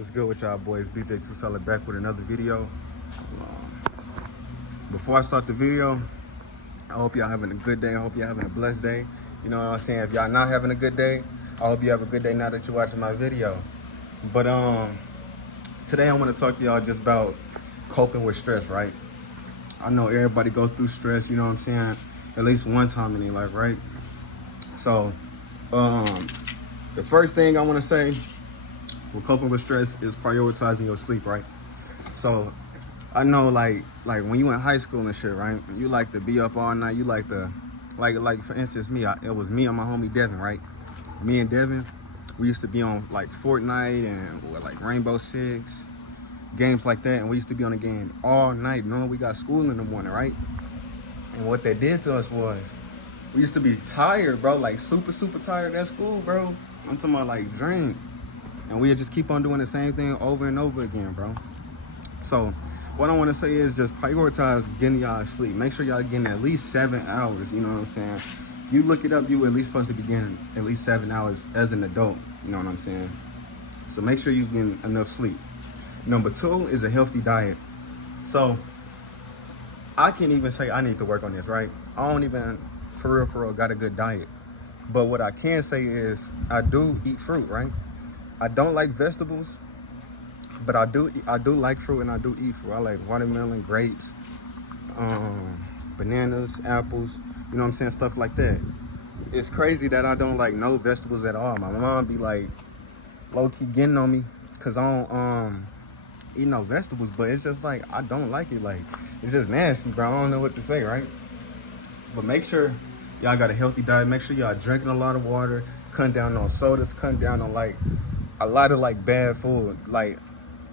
What's good with y'all boys? BJ Too Solid back with another video. Before I start the video, I hope y'all having a good day. I hope y'all having a blessed day. You know what I'm saying? If y'all not having a good day, I hope you have a good day now that you're watching my video. But today I want to talk to y'all just about coping with stress, right? I know everybody go through stress, you know what I'm saying? At least one time in their life, right? So the first thing I want to say with coping with stress is prioritizing your sleep, right? So I know like when you in high school and shit, right? You like to be up all night. You like to like for instance me, it was me and my homie Devin, right? Me and Devin, we used to be on like Fortnite and like Rainbow Six, games like that, and we used to be on the game all night knowing we got school in the morning, right? And what they did to us was we used to be tired, bro, like super tired at school, bro. I'm talking about like drained. And we'll just keep on doing the same thing over and over again, bro. So what I want to say is just prioritize getting y'all sleep. Make sure y'all getting at least 7 hours, you know what I'm saying? If you look it up, you at least supposed to be getting at least 7 hours as an adult, you know what I'm saying? So make sure you getting enough sleep. Number 2 is a healthy diet. So I can't even say I need to work on this, right? I don't even, for real, got a good diet. But what I can say is I do eat fruit, right? I don't like vegetables, but I do like fruit, and I do eat fruit. I like watermelon, grapes, bananas, apples, you know what I'm saying, stuff like that. It's crazy that I don't like no vegetables at all. My mom be like low-key getting on me because I don't eat no vegetables, but it's just like I don't like it. Like, it's just nasty, bro. I don't know what to say, right? But make sure y'all got a healthy diet. Make sure y'all drinking a lot of water, cutting down on sodas, cutting down on like a lot of like bad food. Like,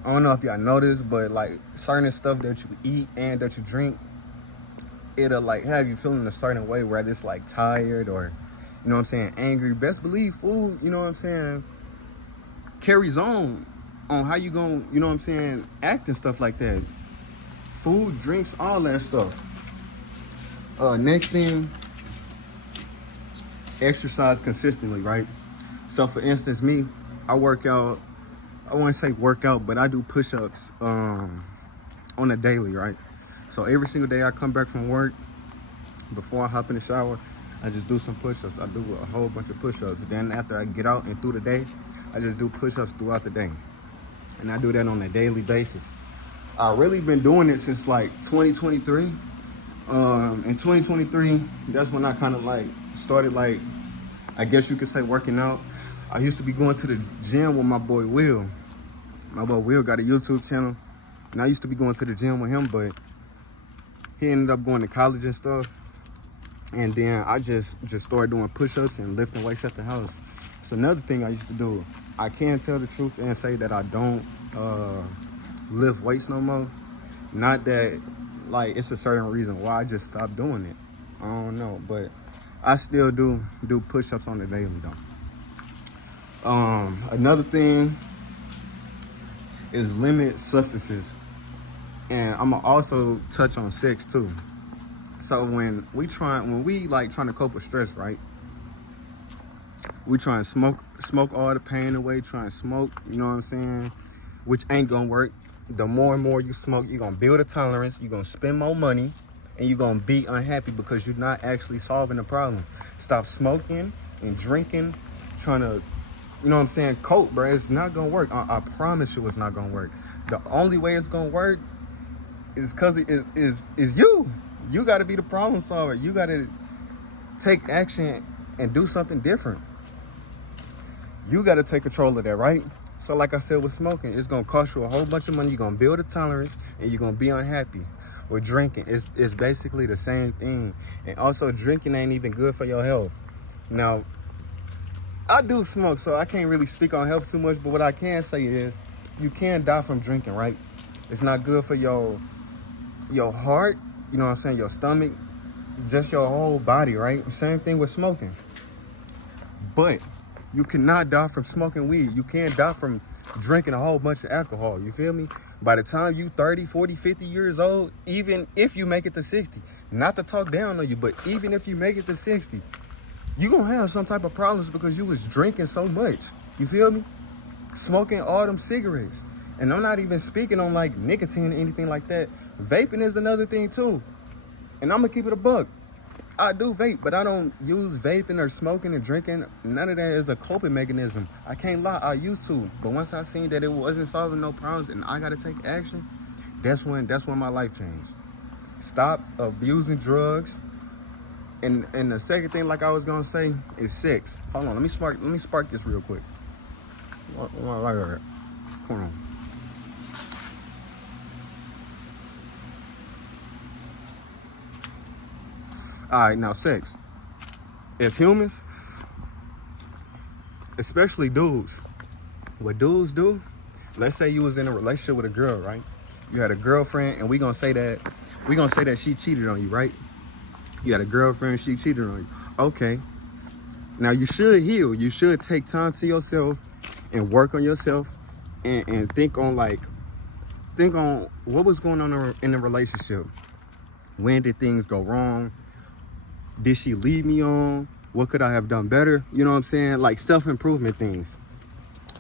I don't know if y'all know this, but like certain stuff that you eat and that you drink, it'll like have you feeling a certain way, whether it's like tired or, you know what I'm saying, angry. Best believe food, you know what I'm saying, carries on how you gonna, you know what I'm saying, act and stuff like that. Food, drinks, all that stuff. Next thing, exercise consistently, right? So for instance, me, I work out. I wouldn't say workout, but I do push-ups on a daily, right? So every single day I come back from work, before I hop in the shower, I just do some push-ups. I do a whole bunch of push-ups. Then after I get out and through the day, I just do push-ups throughout the day. And I do that on a daily basis. I've really been doing it since like 2023. In 2023, that's when I kind of like started, like, I guess you could say, working out. I used to be going to the gym with my boy Will. My boy Will got a YouTube channel, and I used to be going to the gym with him, but he ended up going to college and stuff. And then I just started doing push-ups and lifting weights at the house. It's another thing I used to do. I can't tell the truth and say that I don't lift weights no more. Not that like it's a certain reason why I just stopped doing it. I don't know, but I still do push-ups on the daily though. Another thing is limit substances, and I'm gonna also touch on sex too. So when we trying to cope with stress, right? We try and smoke all the pain away, try and smoke, you know what I'm saying? Which ain't gonna work. The more and more you smoke, you're gonna build a tolerance, you're gonna spend more money, and you're gonna be unhappy because you're not actually solving the problem. Stop smoking and drinking, trying to, you know what I'm saying, cope, bro. It's not gonna work. I promise you it's not gonna work. The only way it's gonna work is because it is you. You gotta be the problem solver. You gotta take action and do something different. You gotta take control of that, right? So like I said with smoking, it's gonna cost you a whole bunch of money. You're gonna build a tolerance and you're gonna be unhappy. With drinking, it's basically the same thing. And also drinking ain't even good for your health. Now, I do smoke, so I can't really speak on health too much, but what I can say is you can die from drinking, right? It's not good for your heart, you know what I'm saying, your stomach, just your whole body, right? Same thing with smoking. But you cannot die from smoking weed. You can't die from drinking a whole bunch of alcohol, you feel me? By the time you 30, 40, 50 years old, even if you make it to 60, not to talk down on you, but even if you make it to 60, you're gonna have some type of problems because you was drinking so much. You feel me? smoking all them cigarettes. And I'm not even speaking on like nicotine or anything like that. Vaping is another thing too. And I'm gonna keep it a buck. I do vape, but I don't use vaping or smoking or drinking. None of that is a coping mechanism. I can't lie, I used to. But once I seen that it wasn't solving no problems and I gotta take action, that's when my life changed. Stop abusing drugs. And the second thing, like I was gonna say, is sex. Hold on, let me spark this real quick. Right. Come on. All right, now sex. As humans, especially dudes, what dudes do, let's say you was in a relationship with a girl, right? You had a girlfriend, and we gonna say that she cheated on you, right? You had a girlfriend, she cheated on you. Okay. Now you should heal. You should take time to yourself and work on yourself and think on what was going on in the relationship. When did things go wrong? Did she lead me on? What could I have done better? You know what I'm saying? Like self-improvement things.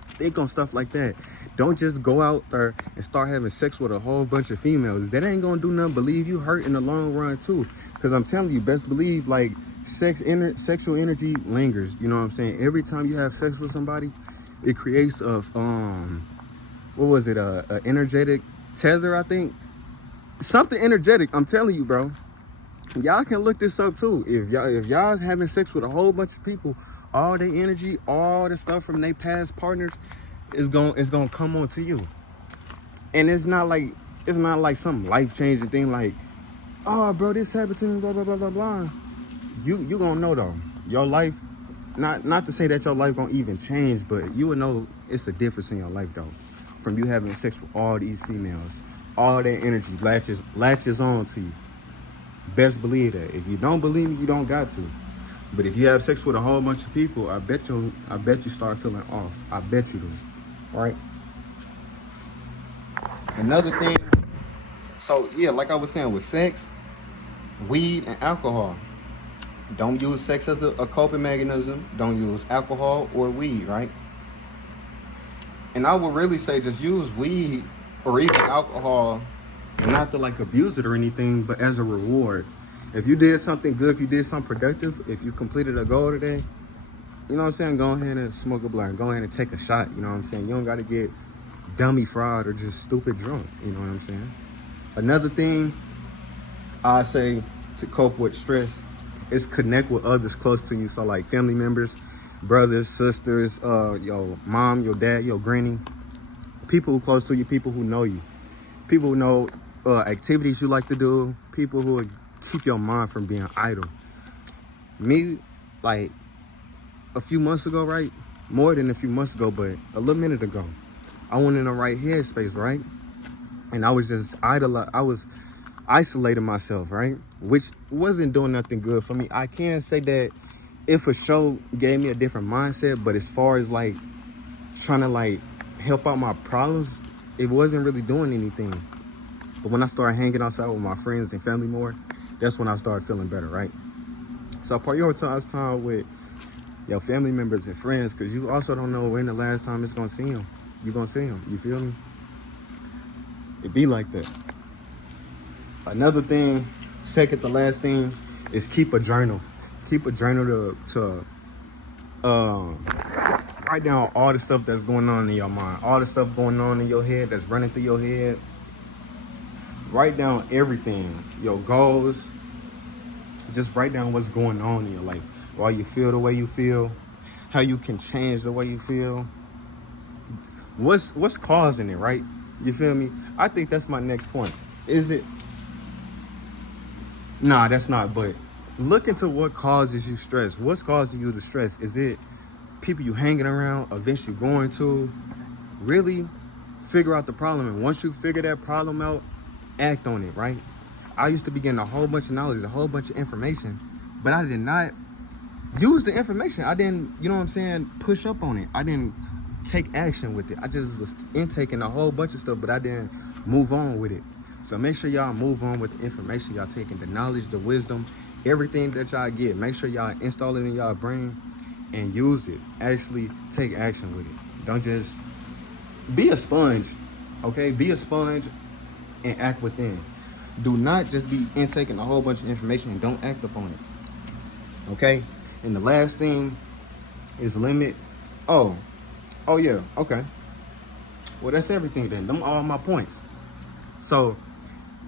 Think on stuff like that. Don't just go out there and start having sex with a whole bunch of females. That ain't gonna do nothing but leave you hurt in the long run too. Because I'm telling you, best believe, like sexual energy lingers. You know what I'm saying? Every time you have sex with somebody, it creates a energetic tether, I think. Something energetic, I'm telling you, bro. Y'all can look this up too. If y'all having sex with a whole bunch of people, all their energy, all the stuff from their past partners is gonna come on to you. And it's not like some life-changing thing like, oh bro, this happened to me, blah blah blah blah blah. You gonna know though. Your life, not to say that your life gonna even change, but you will know it's a difference in your life though. From you having sex with all these females, all that energy latches on to you. Best believe that. If you don't believe me, you don't got to. But if you have sex with a whole bunch of people, I bet you start feeling off. I bet you do. Right? Another thing, so yeah, like I was saying, with sex, weed, and alcohol. Don't use sex as a coping mechanism. Don't use alcohol or weed, right? And I would really say just use weed or even alcohol, not to like abuse it or anything, but as a reward. If you did something good, if you did something productive, if you completed a goal today, you know what I'm saying, go ahead and smoke a blunt, go ahead and take a shot, you know what I'm saying? You don't gotta get dummy fried or just stupid drunk, you know what I'm saying? Another thing I say to cope with stress is connect with others close to you. So like family members, brothers, sisters, your mom, your dad, your granny, people who close to you, people who know you, people who know activities you like to do, people who would keep your mind from being idle. Me, like a few months ago, right? More than a few months ago, but a little minute ago, I went in the right headspace, right? And I was just idle. I was isolating myself, right? Which wasn't doing nothing good for me. I can't say that it for sure gave me a different mindset, but as far as like trying to like help out my problems, it wasn't really doing anything. But when I started hanging outside with my friends and family more, that's when I started feeling better, right? So prioritize time with your family members and friends, because you also don't know when the last time it's gonna see them. You're gonna see them, you feel me? It be like that. Another thing, second to last thing, is keep a journal. Keep a journal to write down all the stuff that's going on in your mind, all the stuff going on in your head that's running through your head. Write down everything, your goals. Just write down what's going on in your life, why you feel the way you feel, how you can change the way you feel. What's causing it, right? You feel me? I think that's my next point. Is it? Nah, that's not, but look into what causes you stress. What's causing you to stress? Is it people you hanging around, events you're going to? Really figure out the problem, and once you figure that problem out, act on it, right? I used to be getting a whole bunch of knowledge, a whole bunch of information, but I did not use the information. I didn't, you know what I'm saying, push up on it. I didn't take action with it. I just was intaking a whole bunch of stuff, but I didn't move on with it. So make sure y'all move on with the information y'all taking, the knowledge, the wisdom, everything that y'all get. Make sure y'all install it in y'all brain and use it. Actually take action with it. Don't just Be a sponge, okay? Be a sponge and act within. Do not just be intaking a whole bunch of information and don't act upon it, okay? And the last thing is limit. Oh yeah, okay. Well, that's everything then. Them all my points. So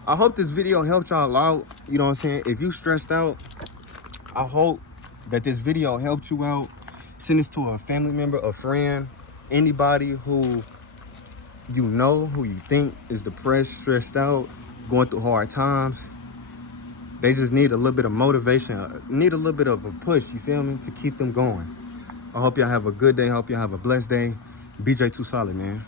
I hope this video helped y'all out. You know what I'm saying? If you stressed out, I hope that this video helped you out. Send this to a family member, a friend, anybody who you know, who you think is depressed, stressed out, going through hard times. They just need a little bit of motivation, need a little bit of a push, you feel me, to keep them going. I hope y'all have a good day. I hope y'all have a blessed day. BJ Too Solid, man.